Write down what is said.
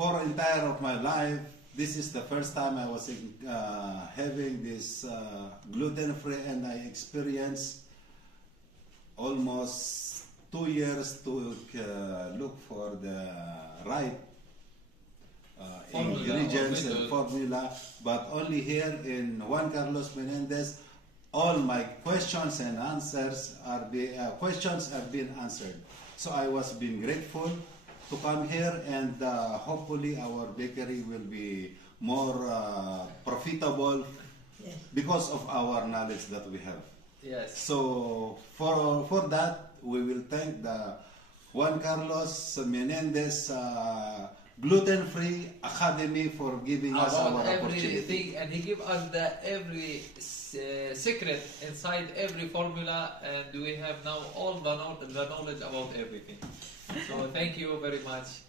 for entire of my life, this is the first time I was having this gluten-free, and I experienced almost 2 years to look for the right ingredients and formula, but only here in Juan Carlos Menendez, all my questions and answers questions have been answered. So I was being grateful to come here, and hopefully our bakery will be more profitable because of our knowledge that we have. Yes. So for that, we will thank the Juan Carlos Menendez Gluten-Free Academy for giving us our opportunity. Everything, and he give us the every secret inside every formula, and we have now all the knowledge about everything. So thank you very much.